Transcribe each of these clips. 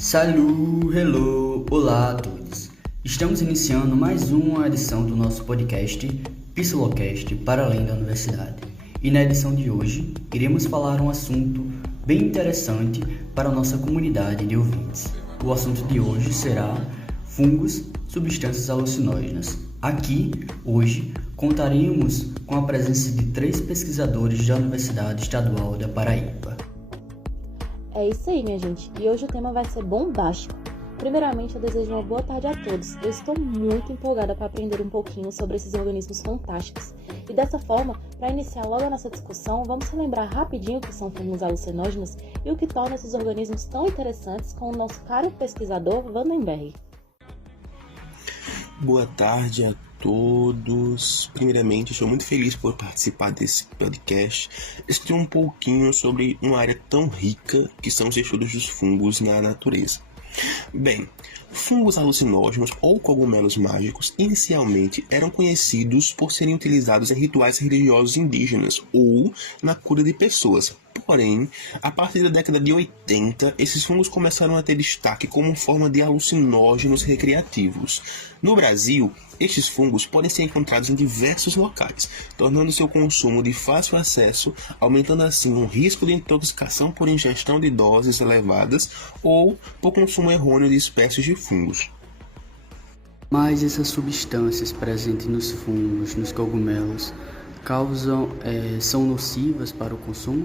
Salut, hello, olá a todos. Estamos iniciando mais uma edição do nosso podcast Psilocast para além da universidade. E na edição de hoje, iremos falar um assunto bem interessante para a nossa comunidade de ouvintes. O assunto de hoje será fungos, substâncias alucinógenas. Aqui, hoje, contaremos com a presença de 3 pesquisadores da Universidade Estadual da Paraíba. É isso aí, minha gente. E hoje o tema vai ser bombástico. Primeiramente, eu desejo uma boa tarde a todos. Eu estou muito empolgada para aprender um pouquinho sobre esses organismos fantásticos. E dessa forma, para iniciar logo a nossa discussão, vamos relembrar rapidinho o que são fungos alucinógenos e o que torna esses organismos tão interessantes com o nosso caro pesquisador Vandenberg. Boa tarde a todos. Primeiramente, estou muito feliz por participar desse podcast. Estou um pouquinho sobre uma área tão rica que são os estudos dos fungos na natureza. Bem, fungos alucinógenos ou cogumelos mágicos inicialmente eram conhecidos por serem utilizados em rituais religiosos indígenas ou na cura de pessoas. Porém, a partir da década de 80, esses fungos começaram a ter destaque como forma de alucinógenos recreativos. No Brasil, estes fungos podem ser encontrados em diversos locais, tornando seu consumo de fácil acesso, aumentando assim o risco de intoxicação por ingestão de doses elevadas ou por consumo errôneo de espécies de fungos. Mas essas substâncias presentes nos fungos, nos cogumelos, são nocivas para o consumo?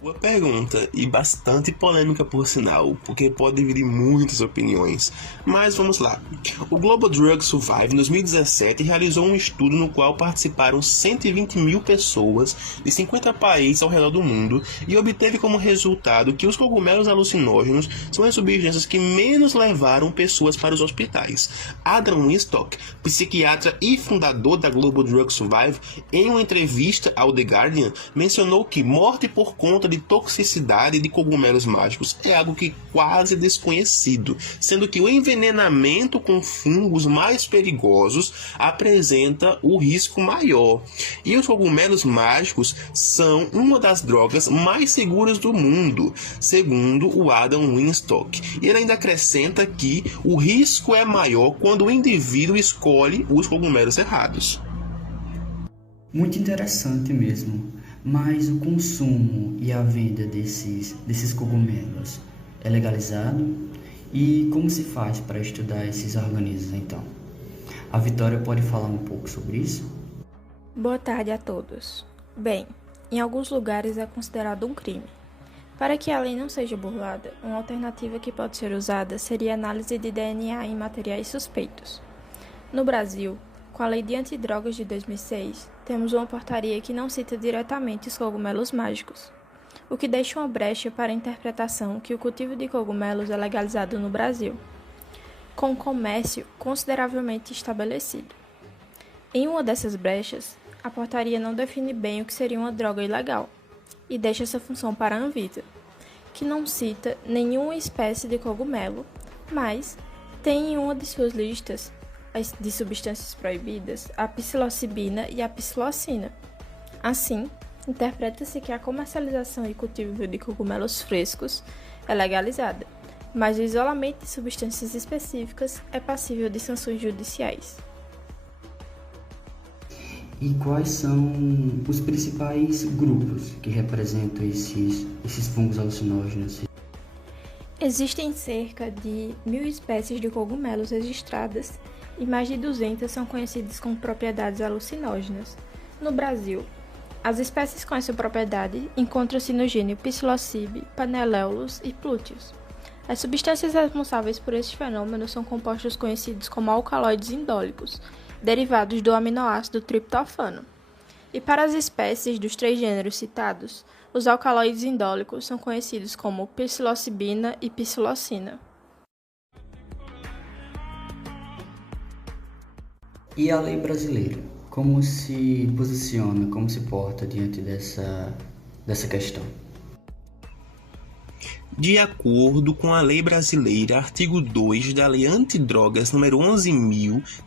Boa pergunta e bastante polêmica por sinal, porque pode dividir muitas opiniões. Mas vamos lá. O Global Drug Survive, em 2017, realizou um estudo no qual participaram 120 mil pessoas de 50 países ao redor do mundo e obteve como resultado que os cogumelos alucinógenos são as substâncias que menos levaram pessoas para os hospitais. Adam Winstock, psiquiatra e fundador da Global Drug Survive, em uma entrevista ao The Guardian, mencionou que morte por conta de toxicidade de cogumelos mágicos é algo que quase desconhecido, sendo que o envenenamento com fungos mais perigosos apresenta o risco maior. E os cogumelos mágicos são uma das drogas mais seguras do mundo, segundo o Adam Winstock. E ele ainda acrescenta que o risco é maior quando o indivíduo escolhe os cogumelos errados. Muito interessante mesmo. Mas o consumo e a venda desses cogumelos é legalizado? E como se faz para estudar esses organismos, então? A Vitória pode falar um pouco sobre isso? Boa tarde a todos. Bem, em alguns lugares é considerado um crime. Para que a lei não seja burlada, uma alternativa que pode ser usada seria a análise de DNA em materiais suspeitos. No Brasil, com a Lei de Antidrogas de 2006, temos uma portaria que não cita diretamente os cogumelos mágicos, o que deixa uma brecha para a interpretação que o cultivo de cogumelos é legalizado no Brasil, com o comércio consideravelmente estabelecido. Em uma dessas brechas, a portaria não define bem o que seria uma droga ilegal e deixa essa função para a Anvisa, que não cita nenhuma espécie de cogumelo, mas tem em uma de suas listas de substâncias proibidas a psilocibina e a psilocina. Assim, interpreta-se que a comercialização e cultivo de cogumelos frescos é legalizada, mas o isolamento de substâncias específicas é passível de sanções judiciais. E quais são os principais grupos que representam esses fungos alucinógenos? Existem cerca de 1.000 espécies de cogumelos registradas e mais de 200 são conhecidas como propriedades alucinógenas. No Brasil, as espécies com essa propriedade encontram-se no gênero Psilocybe, Paneleulus e Pluteus. As substâncias responsáveis por esse fenômeno são compostos conhecidos como alcaloides indólicos, derivados do aminoácido triptofano. E para as espécies dos 3 gêneros citados, os alcaloides indólicos são conhecidos como psilocibina e psilocina. E a lei brasileira? Como se posiciona, como se porta diante dessa questão? De acordo com a Lei Brasileira, artigo 2 da Lei Antidrogas nº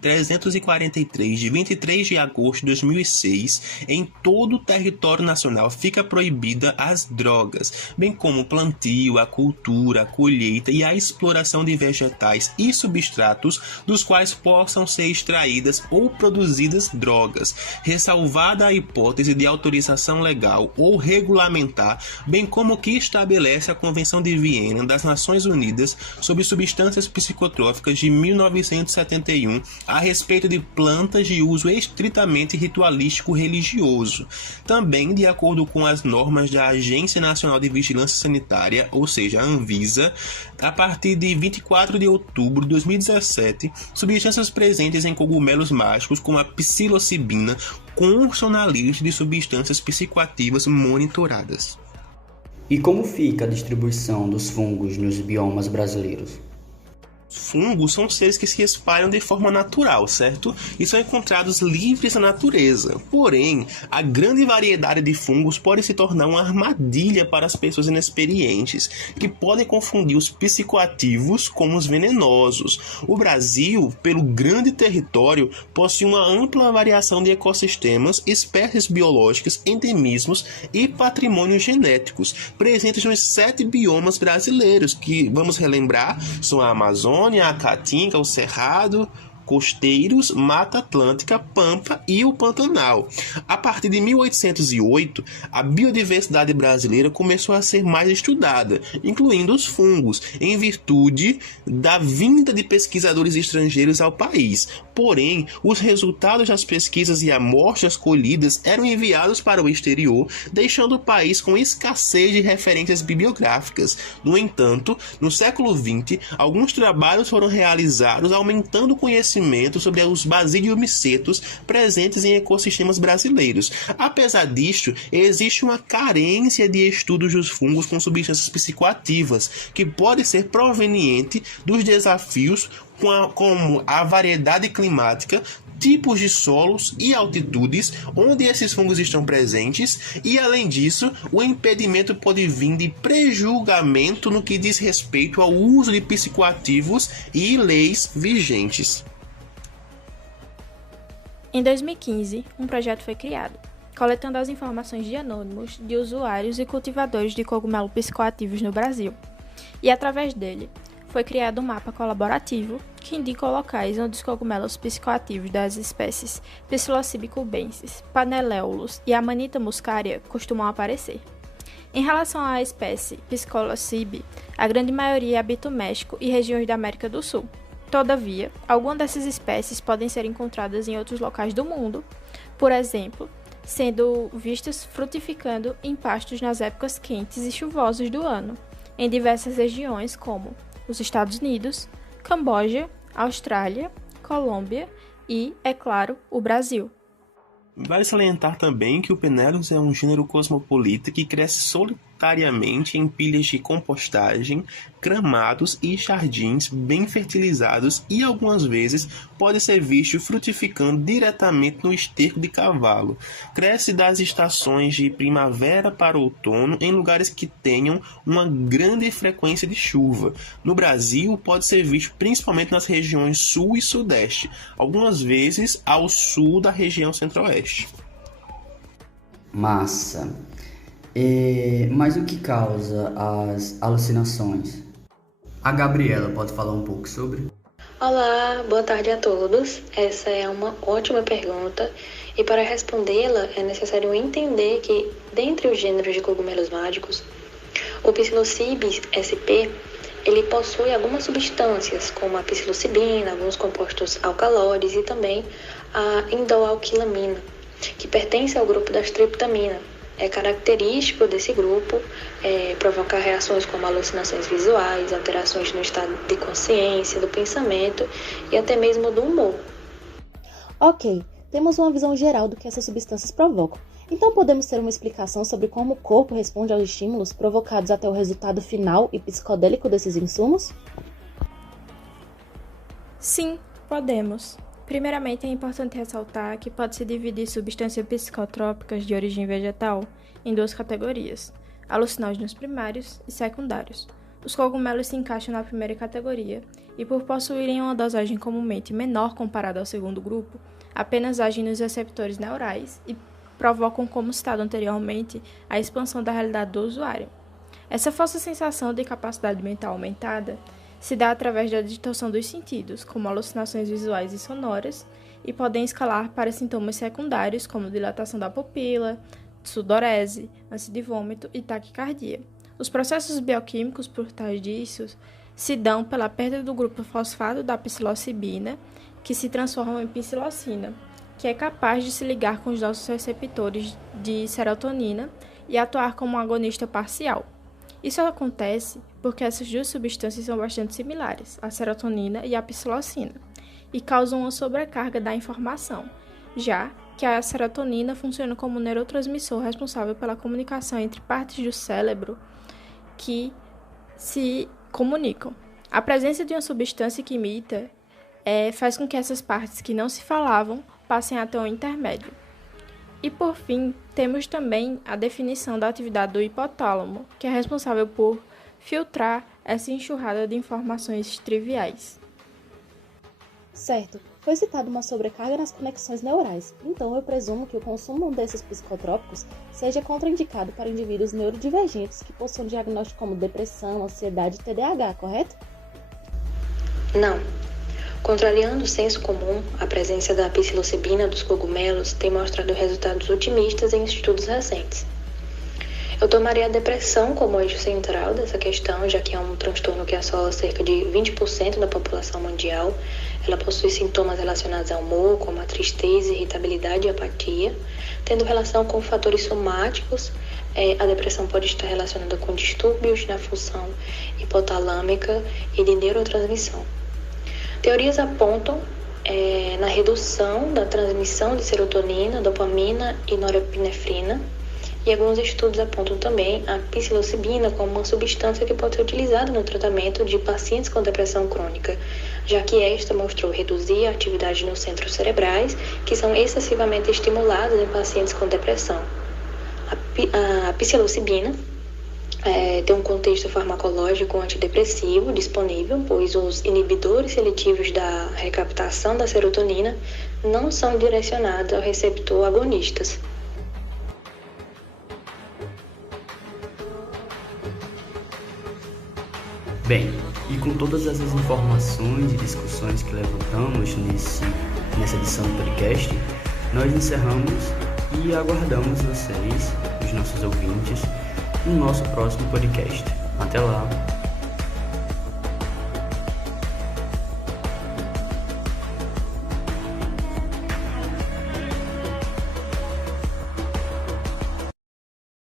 11.343, de 23 de agosto de 2006, em todo o território nacional fica proibida as drogas, bem como o plantio, a cultura, a colheita e a exploração de vegetais e substratos dos quais possam ser extraídas ou produzidas drogas, ressalvada a hipótese de autorização legal ou regulamentar, bem como que estabelece a Convenção de Viena das Nações Unidas sobre Substâncias Psicotrópicas de 1971 a respeito de plantas de uso estritamente ritualístico religioso. Também, de acordo com as normas da Agência Nacional de Vigilância Sanitária, ou seja, a Anvisa, a partir de 24 de outubro de 2017, substâncias presentes em cogumelos mágicos como a psilocibina constam na lista de substâncias psicoativas monitoradas. E como fica a distribuição dos fungos nos biomas brasileiros? Fungos são seres que se espalham de forma natural, certo? E são encontrados livres na natureza. Porém, a grande variedade de fungos pode se tornar uma armadilha para as pessoas inexperientes, que podem confundir os psicoativos com os venenosos. O Brasil, pelo grande território, possui uma ampla variação de ecossistemas, espécies biológicas, endemismos e patrimônios genéticos, presentes nos 7 biomas brasileiros, que, vamos relembrar, são a Amazônia, a Caatinga, o Cerrado, costeiros, Mata Atlântica, Pampa e o Pantanal. A partir de 1808, a biodiversidade brasileira começou a ser mais estudada, incluindo os fungos, em virtude da vinda de pesquisadores estrangeiros ao país. Porém, os resultados das pesquisas e amostras colhidas eram enviados para o exterior, deixando o país com escassez de referências bibliográficas. No entanto, no século XX, alguns trabalhos foram realizados aumentando o conhecimento sobre os basidiomycetos presentes em ecossistemas brasileiros. Apesar disto, existe uma carência de estudos dos fungos com substâncias psicoativas, que pode ser proveniente dos desafios como a variedade climática, tipos de solos e altitudes onde esses fungos estão presentes, e além disso, o impedimento pode vir de prejulgamento no que diz respeito ao uso de psicoativos e leis vigentes. Em 2015, um projeto foi criado, coletando as informações de anônimos de usuários e cultivadores de cogumelo psicoativos no Brasil, e através dele foi criado um mapa colaborativo que indica locais onde os cogumelos psicoativos das espécies Psilocybe cubensis, Paneleolus e Amanita muscaria costumam aparecer. Em relação à espécie Psilocybe, a grande maioria habita o México e regiões da América do Sul. Todavia, algumas dessas espécies podem ser encontradas em outros locais do mundo, por exemplo, sendo vistas frutificando em pastos nas épocas quentes e chuvosas do ano, em diversas regiões como os Estados Unidos, Camboja, Austrália, Colômbia e, é claro, o Brasil. Vale salientar também que o Penellus é um gênero cosmopolita que cresce solitariamente em pilhas de compostagem, gramados e jardins bem fertilizados, e algumas vezes pode ser visto frutificando diretamente no esterco de cavalo. Cresce das estações de primavera para outono em lugares que tenham uma grande frequência de chuva. No Brasil, pode ser visto principalmente nas regiões sul e sudeste, algumas vezes ao sul da região centro-oeste. Massa. Mas o que causa as alucinações? A Gabriela pode falar um pouco sobre? Olá, boa tarde a todos. Essa é uma ótima pergunta e para respondê-la é necessário entender que, dentre os gêneros de cogumelos mágicos, o Psilocybe sp ele possui algumas substâncias, como a psilocibina, alguns compostos alcaloides e também a indoalquilamina, que pertence ao grupo das triptamina. É característico desse grupo provocar reações como alucinações visuais, alterações no estado de consciência, do pensamento e até mesmo do humor. Ok, temos uma visão geral do que essas substâncias provocam. Então podemos ter uma explicação sobre como o corpo responde aos estímulos provocados até o resultado final e psicodélico desses insumos? Sim, podemos. Primeiramente, é importante ressaltar que pode-se dividir substâncias psicotrópicas de origem vegetal em duas categorias, alucinógenos primários e secundários. Os cogumelos se encaixam na primeira categoria e, por possuírem uma dosagem comumente menor comparada ao segundo grupo, apenas agem nos receptores neurais e provocam, como citado anteriormente, a expansão da realidade do usuário. Essa falsa sensação de capacidade mental aumentada se dá através da distorção dos sentidos, como alucinações visuais e sonoras, e podem escalar para sintomas secundários, como dilatação da pupila, sudorese, ânsia de vômito e taquicardia. Os processos bioquímicos por trás disso se dão pela perda do grupo fosfato da psilocibina, que se transforma em psilocina, que é capaz de se ligar com os nossos receptores de serotonina e atuar como um agonista parcial. Isso acontece porque essas duas substâncias são bastante similares, a serotonina e a psilocina, e causam uma sobrecarga da informação, já que a serotonina funciona como um neurotransmissor responsável pela comunicação entre partes do cérebro que se comunicam. A presença de uma substância que imita faz com que essas partes que não se falavam passem a ter um intermédio. E por fim, temos também a definição da atividade do hipotálamo, que é responsável por filtrar essa enxurrada de informações triviais. Certo, foi citada uma sobrecarga nas conexões neurais, então eu presumo que o consumo desses psicotrópicos seja contraindicado para indivíduos neurodivergentes que possuem diagnóstico como depressão, ansiedade e TDAH, correto? Não. Contrariando o senso comum, a presença da psilocibina dos cogumelos tem mostrado resultados otimistas em estudos recentes. Eu tomaria a depressão como eixo central dessa questão, já que é um transtorno que assola cerca de 20% da população mundial. Ela possui sintomas relacionados ao humor, como a tristeza, irritabilidade e apatia. Tendo relação com fatores somáticos, a depressão pode estar relacionada com distúrbios na função hipotalâmica e de neurotransmissão. Teorias apontam na redução da transmissão de serotonina, dopamina e norepinefrina, e alguns estudos apontam também a psilocibina como uma substância que pode ser utilizada no tratamento de pacientes com depressão crônica, já que esta mostrou reduzir a atividade nos centros cerebrais, que são excessivamente estimulados em pacientes com depressão. A psilocibina tem um contexto farmacológico antidepressivo disponível, pois os inibidores seletivos da recaptação da serotonina não são direcionados ao receptor agonistas. Bem, e com todas essas informações e discussões que levantamos nessa edição do podcast, nós encerramos e aguardamos vocês, os nossos ouvintes, no nosso próximo podcast. Até lá!